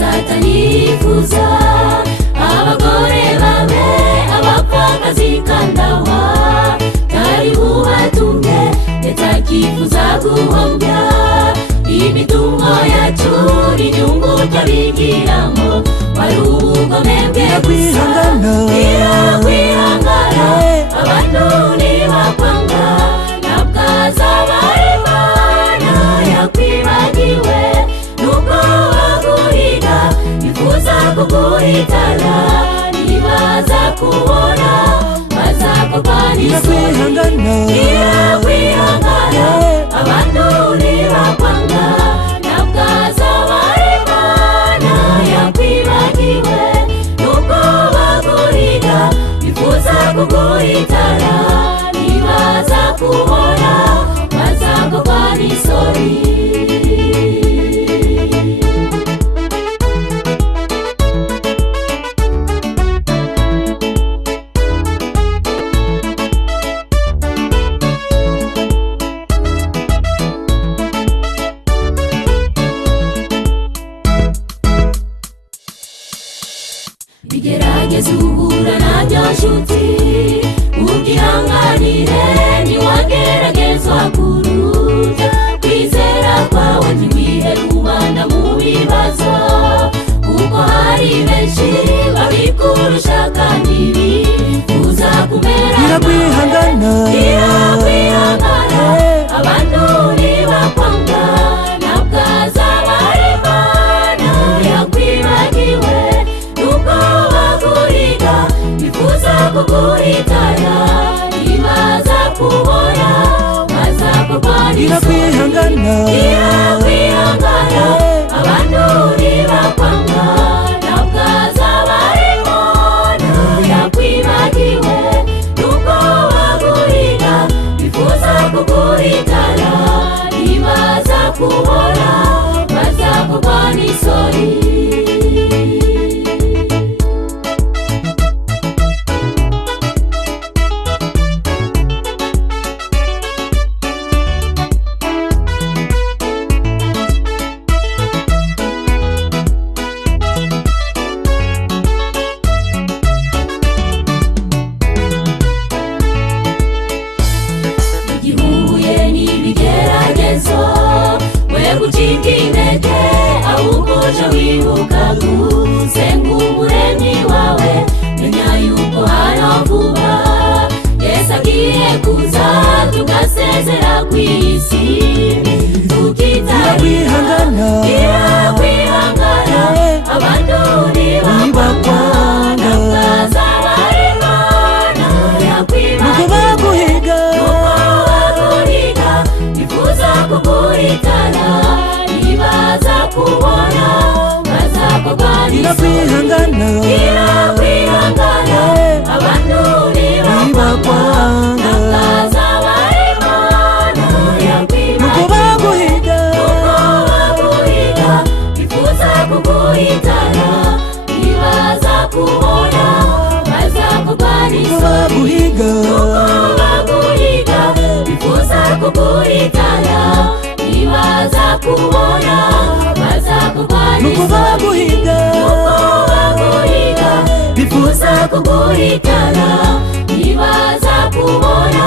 Satani yifuza abagore babe abapfakazi kandawa, tari bubatunge ndetse akifuza guhombya imitungo yacu n'inyungu twabigiramo. Wari ubugome bwe gusa, kwihangana abantu nibakwanga, ntabwo azaba Imana yakwibagiwe. Nubwo baguhiga bifuza kuguhitana, nibaza kubona bazakorwa n'isuri. Kwihangana abantu nibakwanga, ntabwo azaba Imana yakwibagiwe. Nubwo baguhiga bifuza kuguhitana, nibaza kubona bazakorwa n'isuri. Bigerageza uhura nabyo nshuti, ubyihanganire niwageragezwa kuruta. Kwizera kwawe ntiwihe rubanda mu bibazo, kuko hari benshi babikurusha kandi bifuza kumera nkawe. Kwihangana abantu nibakwanga, ntabwo azaba Imana yakwibagiwe. Nubwo baguhiga bifuza kuguhitana, nibaza kubona bazakorwa n'isuri. Kwihangana abantu nibakwanga, ntabwo azaba Imana yakwibagiwe. Nubwo baguhiga bifuza kuguhitana, nibaza kubona bazakorwa n'isuri. Gucika intege ahubwo uje wibuka gusenga Umuremyi wawe. Menya yuko hano vuba Yesu agiye kuza, tugasezera ku isi tukitahira. Kwihangana abantu nibakwanga, ntabwo azaba Imana yakwibagiwe. Nubwo baguhiga bifuza kuguhitana, nibaza kubona bazakorwa n'isuri. Kwihangana abantu nibakwanga, ntabwo azaba Imana yakwibagiwe. Nubwo baguhiga bifuza kuguhitana, nibaza kubona bazakorwa n'isuri. Nubwo baguhiga bifuza kuguhitana, nibaza kubona bazakorwa n'isuri. Nubwo baguhiga bifuza kuguhitana, nibaza kubona